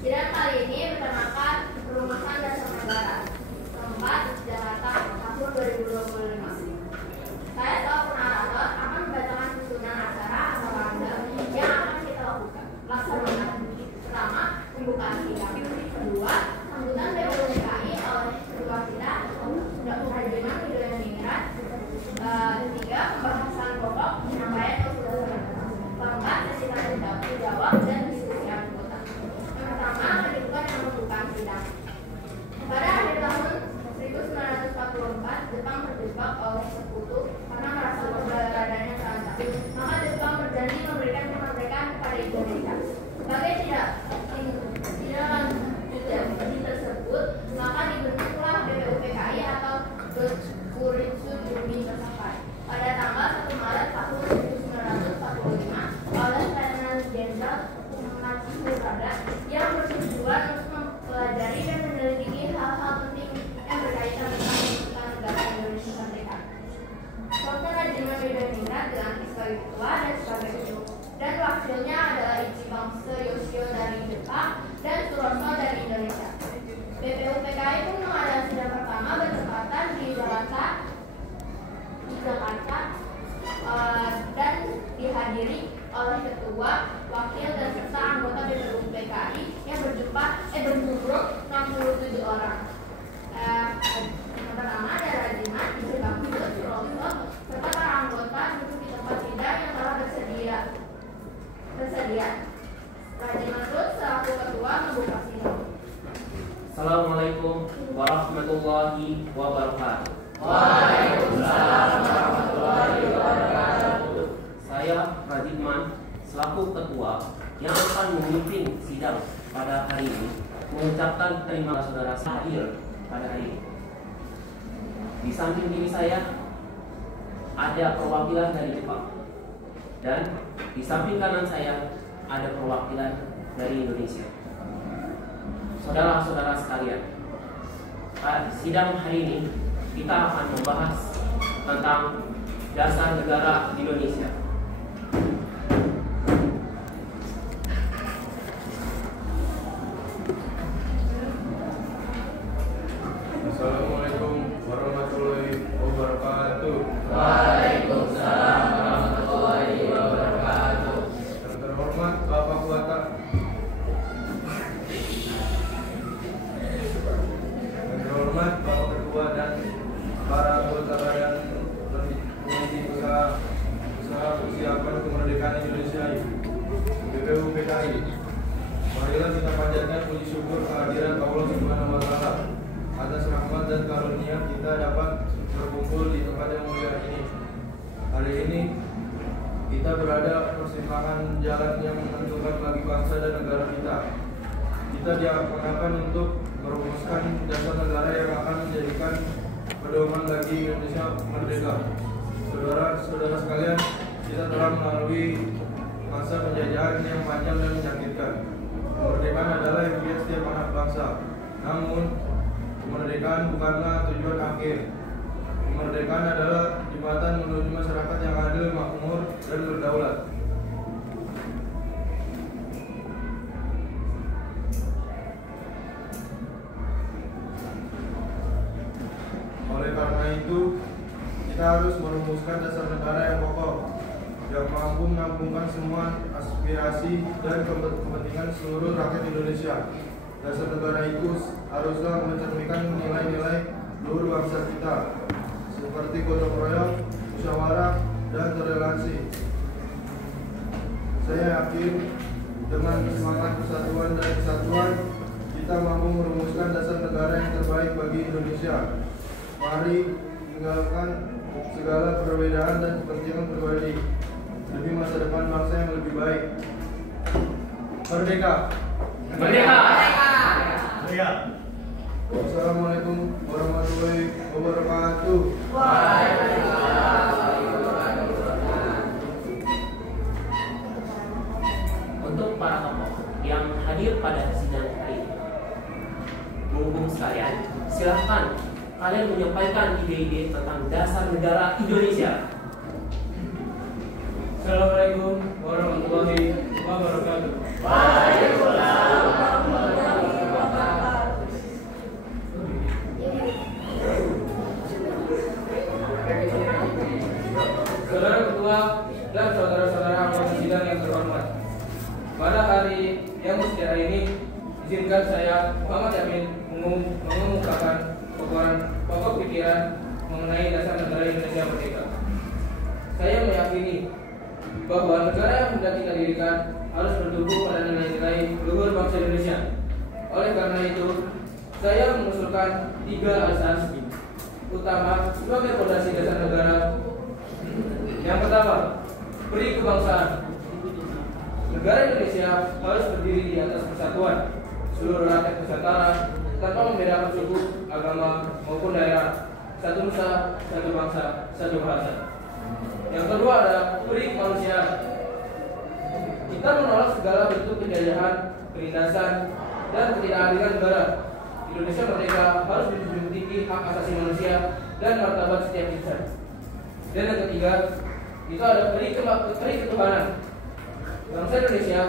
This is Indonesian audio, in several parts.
Sidang kali ini bertemakan perumusan dasar negara tempat Jakarta tahun 2025. Saya selaku penarator akan membacakan susunan acara atau agenda yang akan kita lakukan. Laksanakan. Pertama, pembukaan sidang. Kedua, sambutan BPU DKI oleh Ketua kita, Rajiman Hidayat. Ketiga, pembahasan pokok penyampaian usul dasar. Keempat, sesi tanya jawab dan diskusi anggota. Yang pertama, kedudukan yang membuka sidang. Pada akhir tahun 1944, Jepang terjebak oleh sekutu karena merasa keberadaannya terancam. Maka Jepang berjanji memberikan kemerdekaan kepada Indonesia. Sebagai tidak lanjut janji tersebut, maka dibentuklah BPU PKI atau Bekuritsu Jumi Tercapai pada tanggal 1 Maret tahun 1945 oleh Letnan Jenderal Matsumoto yang bertujuan untuk mempelajari dan menyelidiki hal-hal penting yang berkaitan dengan pembentukan negara Indonesia merdeka. Dr. Rajiman Hidayat dilantik sebagai ketua dan sebagai ketua, dan wakilnya adalah Ichibamsu Yoshio dari Jepang dan Suroso dari Indonesia. BPU PKI pun mengadakan sidang pertama bertepatan di Jakarta dan dihadiri oleh ketua, wakil, dan serta anggota BPU PKI yang berjumlah 67 orang. Yang pertama ada Rajiman, Ichibamsu, Suroso, serta para anggota duduk di tempat sidang yang telah bersedia. Rajiman Rut selaku ketua membuka sidang. Assalamualaikum warahmatullahi wabarakatuh. Waalaikumsalam warahmatullahi wabarakatuh. Saya Rajiman selaku ketua yang akan memimpin sidang pada hari ini mengucapkan terima kasih saudara hadir pada hari ini. Di samping diri saya ada perwakilan dari Jepang dan di samping kanan saya ada perwakilan dari Indonesia. Saudara-saudara sekalian, sidang hari ini kita akan membahas tentang dasar negara Indonesia. Assalamualaikum warahmatullahi wabarakatuh. Waalaikumsalam warahmatullahi wabarakatuh. Yang terhormat Bapak Kuata, yang terhormat Bapak Ketua dan para anggota Badan Komisi Usaha Persiapan Kemerdekaan Indonesia BPU PKI. Marilah kita panjatkan puji syukur kehadiran Allah Subhanahu wa Ta'ala atas rahmat dan karunia kita dapat berkumpul di tempat yang mulia ini. Hari ini kita berada persimpangan jalan yang menentukan bagi bangsa dan negara kita. Kita diamanahkan untuk merumuskan dasar negara yang akan menjadikan pedoman bagi Indonesia merdeka. Saudara-saudara sekalian, kita telah melalui masa penjajahan yang panjang dan menyakitkan. Kemerdekaan adalah impian setiap anak bangsa. Namun, kemerdekaan bukanlah tujuan akhir. Kemerdekaan adalah jembatan menuju masyarakat yang adil, makmur, dan berdaulat. Oleh karena itu, kita harus merumuskan dasar negara yang kokoh, yang mampu menampungkan semua aspirasi dan kepentingan seluruh rakyat Indonesia. Dasar negara itu haruslah mencerminkan nilai-nilai luhur bangsa kita, seperti gotong royong, musyawarah, dan toleransi. Saya yakin dengan semangat persatuan dan kesatuan, kita mampu merumuskan dasar negara yang terbaik bagi Indonesia. Mari tinggalkan segala perbedaan dan kepentingan pribadi demi masa depan bangsa yang lebih baik. Merdeka! Merdeka! Merdeka! Wassalamualaikum warahmatullahi wabarakatuh. Waalaikumsalam warahmatullahi wabarakatuh. Untuk para tokoh yang hadir pada sidang hari ini, Bung sekalian, silahkan kalian menyampaikan ide-ide tentang dasar negara Indonesia. Assalamualaikum warahmatullahi wabarakatuh. Waalaikumsalam warahmatullahi izinkan saya Muhammad Yamin mengemukakan pokok pikiran mengenai dasar negara Indonesia merdeka. Saya meyakini bahwa negara yang hendak kita dirikan harus bertumbuh pada nilai-nilai luhur bangsa Indonesia. Oleh karena itu, saya mengusulkan 3 asas utama sebagai fondasi dasar negara. Yang pertama, beri kebangsaan. Negara Indonesia harus berdiri di atas persatuan seluruh rakyat Nusantara tanpa membedakan suku, agama maupun daerah. Satu nusa, satu bangsa, satu bahasa. Yang kedua adalah beri kemanusiaan. Kita menolak segala bentuk penjajahan, penindasan, dan ketidakadilan negara. Indonesia merdeka harus menjunjung tinggi hak asasi manusia dan martabat setiap insan. Dan yang ketiga, itu ada beri ketuhanan. Bangsa Indonesia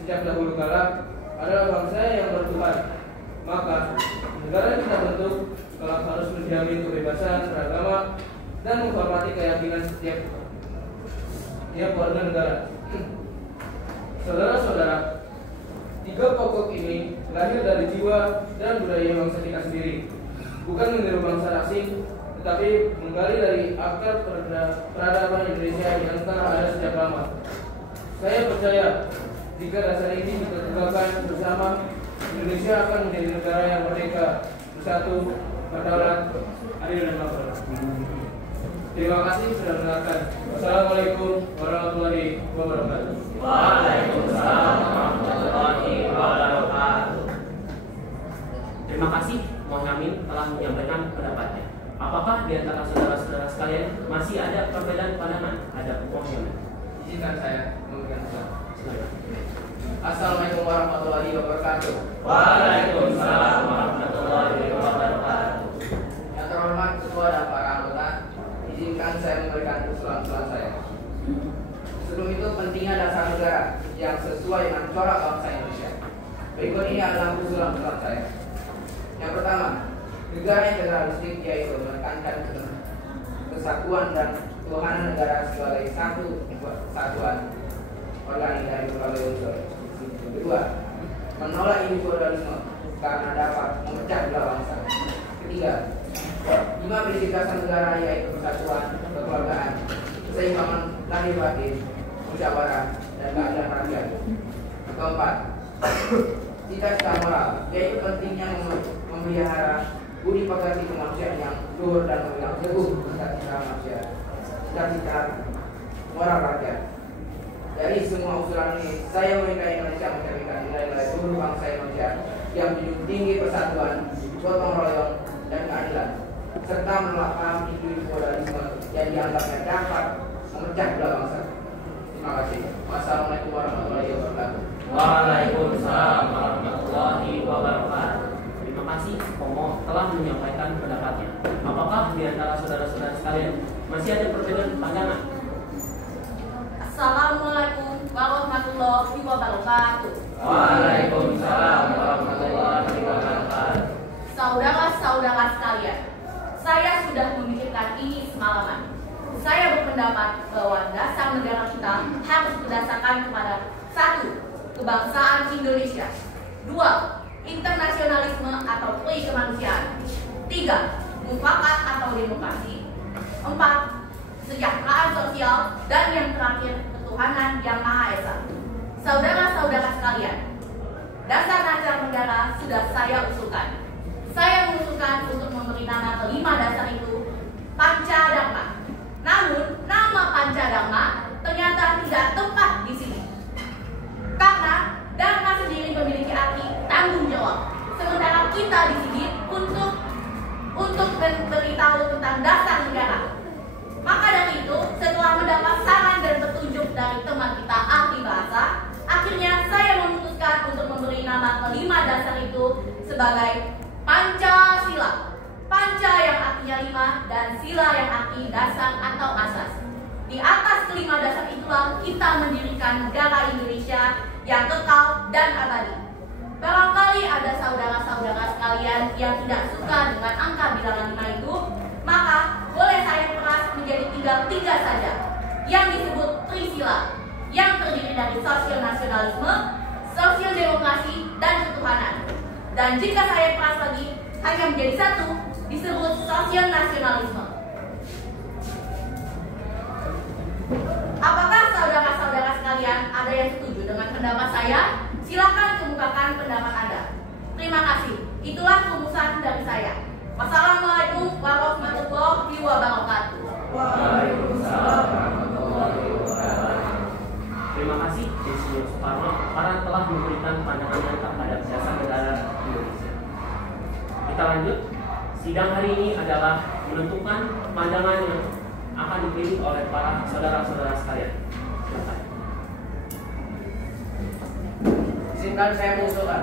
sejak dahulu kala adalah bangsa yang bertuhan. Maka negara yang kita bentuk harus menjamin kebebasan beragama dan menghormati keyakinan setiap warga negara. Saudara-saudara, 3 pokok ini lahir dari jiwa dan budaya bangsa kita sendiri, bukan meniru bangsa asing, tetapi menggali dari akar peradaban Indonesia yang telah ada sejak lama. Saya percaya jika dasar ini kita tegakkan bersama, Indonesia akan menjadi negara yang merdeka, bersatu, berdaulat, adil dan makmur. Terima kasih sudah mendengarkan. Wassalamualaikum warahmatullahi wabarakatuh. Waalaikumsalam warahmatullahi wabarakatuh. Terima kasih Muhammad telah menyampaikan pendapatnya. Apakah di antara saudara-saudara sekalian masih ada perbedaan pandangan? Ada Muhammad? Izinkan saya memberikan pesan. Assalamualaikum warahmatullahi wabarakatuh. Waalaikumsalam warahmatullahi wabarakatuh. Yang terhormat ketua dan para anggota, izinkan saya memberikan usulan-usulan saya. Sebelum itu, pentingnya dasar negara yang sesuai dengan corak bangsa Indonesia. Berikut ini adalah usulan-usulan saya. Yang pertama, negara integralistik, yaitu menekankan kesatuan dan ketuhanan negara sebagai satu kesatuan organik dari berbagai unsur. Kedua, menolak individualisme karena dapat memecah belah bangsa. Ketiga, 5 prinsip dasar negara yaitu persatuan, kekeluargaan, keseimbangan lahir batin, musyawarah, dan keadilan rakyat. Keempat, cita-cita moral, yaitu pentingnya memelihara budi pekerti kemanusiaan yang luhur dan memegang teguh cita-cita manusia, cita-cita moral rakyat. Dari semua usulan ini, saya meminta Indonesia mencerminkan nilai-nilai luhur bangsa Indonesia yang menjunjung tinggi persatuan, gotong royong, dan keadilan, serta menolak paham individualisme yang dianggapnya dapat memecah belah bangsa. Terima kasih. Wassalamualaikum warahmatullahi wabarakatuh. Waalaikumsalam warahmatullahi wabarakatuh. Terima kasih Komo telah menyampaikan pendapatnya. Apakah di antara saudara-saudara sekalian masih ada perbedaan pandangan? Assalamualaikum warahmatullahi wabarakatuh. Waalaikumsalam warahmatullahi wabarakatuh. Saudara-saudara sekalian, saya sudah memikirkan ini semalaman. Saya berpendapat bahwa dasar negara kita harus berdasarkan kepada 1. Kebangsaan Indonesia, 2. Internasionalisme atau kemanusiaan, 3. Mufakat atau demokrasi, 4. Kesejahteraan sosial, dan yang terakhir ketuhanan yang Maha Esa. Saudara-saudara sekalian, dasar negara sudah saya usulkan. Saya mengusulkan untuk memberi nama kelima dasar itu Pancadharma. Namun nama Pancadharma ternyata tidak tepat di sini, karena dharma sendiri memiliki arti tanggung jawab, sementara kita di sini untuk memberitahu tentang dasar negara. Maka dari itu, setelah mendapat saran dan petunjuk dari teman kita ahli bahasa, akhirnya saya memutuskan untuk memberi nama kelima dasar itu sebagai Pancasila. Panca yang artinya 5 dan sila yang arti dasar atau asas. Di atas kelima dasar itulah kita mendirikan negara Indonesia yang kekal dan abadi. Barangkali ada saudara-saudara sekalian yang tidak suka dengan angka bilangan 5 itu, maka boleh saya peras menjadi tinggal 3 saja, yang disebut Trisila, yang terdiri dari sosial nasionalisme, sosial demokrasi, dan ketuhanan. Dan jika saya keras lagi hanya menjadi satu, disebut sosial nasionalisme. Apakah saudara-saudara sekalian ada yang setuju dengan pendapat saya? Silakan kemukakan pendapat Anda. Terima kasih. Itulah rumusan dari saya. Wassalamualaikum warahmatullahi wabarakatuh. Waalaikumsalam warahmatullahi wabarakatuh. Terima kasih Insinyur Soekarno karena telah memberikan pandangannya terhadap dasar negara Indonesia. Kita lanjut. Sidang hari ini adalah menentukan pandangan yang akan dipilih oleh para saudara-saudara sekalian. Silakan. Izinkan saya mengusulkan.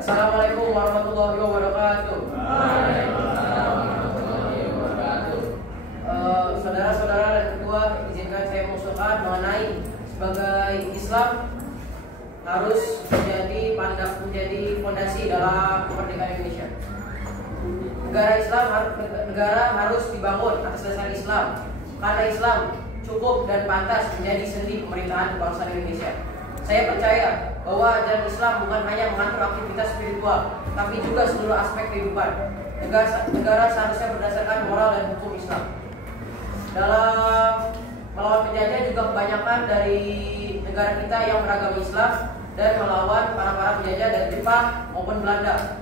Assalamualaikum warahmatullahi wabarakatuh. Waalaikumsalam warahmatullahi wabarakatuh. Saudara-saudara dan ketua, izinkan saya mengusulkan mengenai sebagai Islam harus menjadi fondasi dalam kemerdekaan Indonesia. Negara harus dibangun atas dasar Islam. Karena Islam cukup dan pantas menjadi sendi pemerintahan bangsa Indonesia. Saya percaya bahwa ajaran Islam bukan hanya mengatur aktivitas spiritual, tapi juga seluruh aspek kehidupan. Negara seharusnya berdasarkan moral dan hukum Islam. Dalam melawan penjajah juga kebanyakan dari negara kita yang beragama Islam dan melawan para penjajah dari Jepang maupun Belanda.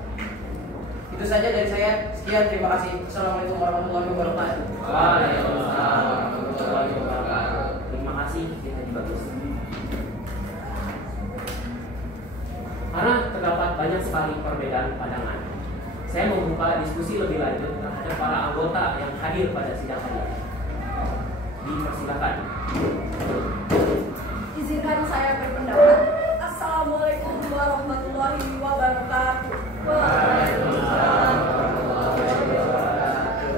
Itu saja dari saya. Sekian, terima kasih. Assalamualaikum warahmatullahi wabarakatuh. Waalaikumsalam warahmatullahi wabarakatuh. Terima kasih, kita bagus. Karena terdapat banyak sekali perbedaan pandangan, saya membuka diskusi lebih lanjut terhadap para anggota yang hadir pada sidang hari ini. Dipersilakan. Izinkan saya berpendapat. Assalamualaikum warahmatullahi wabarakatuh. Waalaikumsalam warahmatullahi wabarakatuh.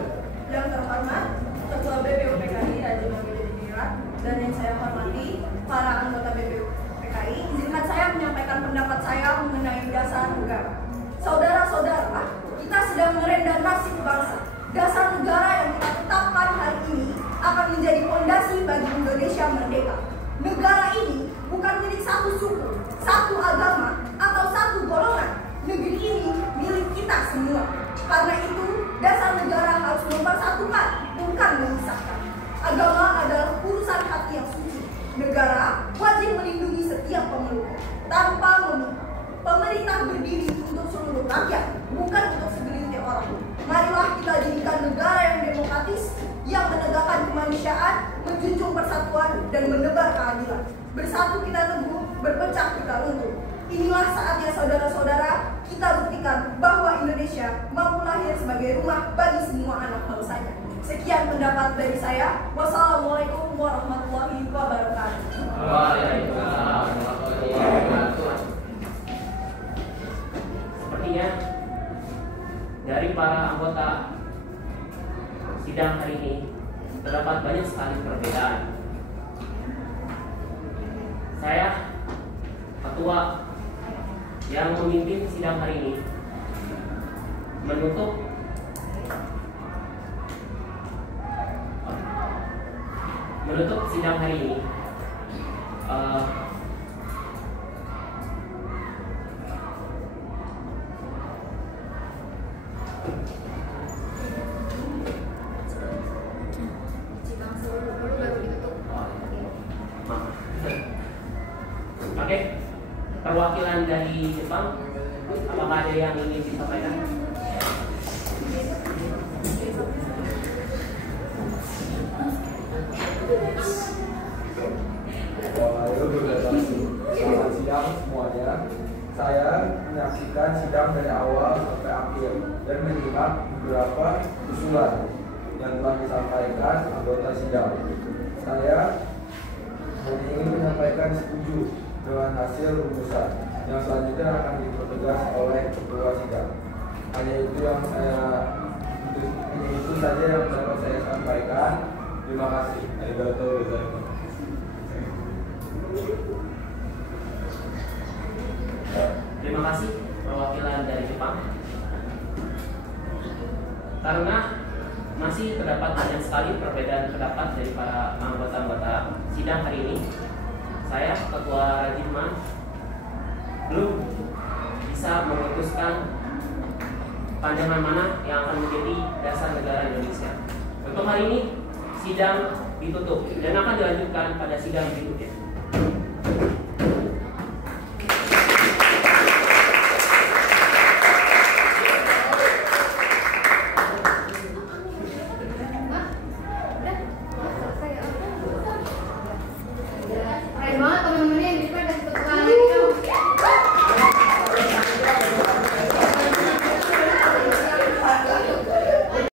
Yang terhormat Ketua BPUPKI Raji Manggilindirat dan yang saya hormati para anggota BPUPKI, izinkan saya menyampaikan pendapat saya mengenai dasar negara. Saudara-saudara, kita sedang merendam nasib bangsa. Dasar negara yang kita tetapkan hari ini akan menjadi fondasi bagi Indonesia merdeka. Negara ini bukan milik satu suku, satu agama, atau satu golongan. Negeri ini milik kita semua. Karena itu, dasar negara harus mempersatukan, bukan memisahkan. Agama adalah urusan hati yang suci. Negara wajib melindungi setiap pemeluknya tanpa memihak. Pemerintah berdiri untuk seluruh rakyat, bukan untuk segelintir orang. Marilah kita jadikan negara yang demokratis, yang menegakkan kemanusiaan, menjunjung persatuan, dan menebar keadilan. Bersatu kita teguh, berpecah kita runtuh. Inilah saatnya saudara-saudara, kita buktikan bahwa Indonesia mampu lahir sebagai rumah bagi semua anak bangsanya. Sekian pendapat dari saya. Wassalamualaikum warahmatullahi wabarakatuh. Waalaikumsalam warahmatullahi wabarakatuh. Sepertinya dari para anggota sidang hari ini terdapat banyak sekali perbedaan. Saya, ketua yang memimpin sidang hari ini, menutup sidang hari ini Oke, perwakilan dari Jepang, apakah ada yang ingin disampaikan? Selamat siang semuanya. Saya menyaksikan sidang dari awal sampai akhir dan menyimak beberapa usulan yang telah disampaikan anggota sidang. Saya hanya ingin menyampaikan setuju dengan hasil rumusan yang selanjutnya akan dipertegas oleh ketua sidang. Hanya itu saja yang dapat saya sampaikan. Terima kasih. Arigatou gozaimasu. Terima kasih perwakilan dari Jepang. Karena masih terdapat banyak sekali perbedaan pendapat dari para anggota-anggota sidang hari ini, saya Ketua Rajimman belum bisa bisa memutuskan pandangan mana yang akan menjadi dasar negara Indonesia. Untuk hari ini sidang ditutup dan akan dilanjutkan pada sidang berikutnya.